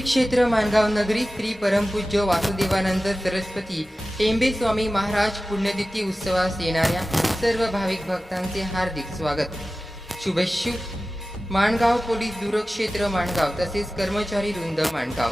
क्षेत्र माणगाव नगरी श्री परमपूज्य वासुदेवानंद सरस्वती टेंबे स्वामी महाराज पुण्यतिथी उत्सवास येणाऱ्या सर्व भाविक भक्तांचे हार्दिक स्वागत. शुभेच्छू माणगाव पोलीस दूरक्षेत्र माणगाव तसेच कर्मचारी वृंद माणगाव.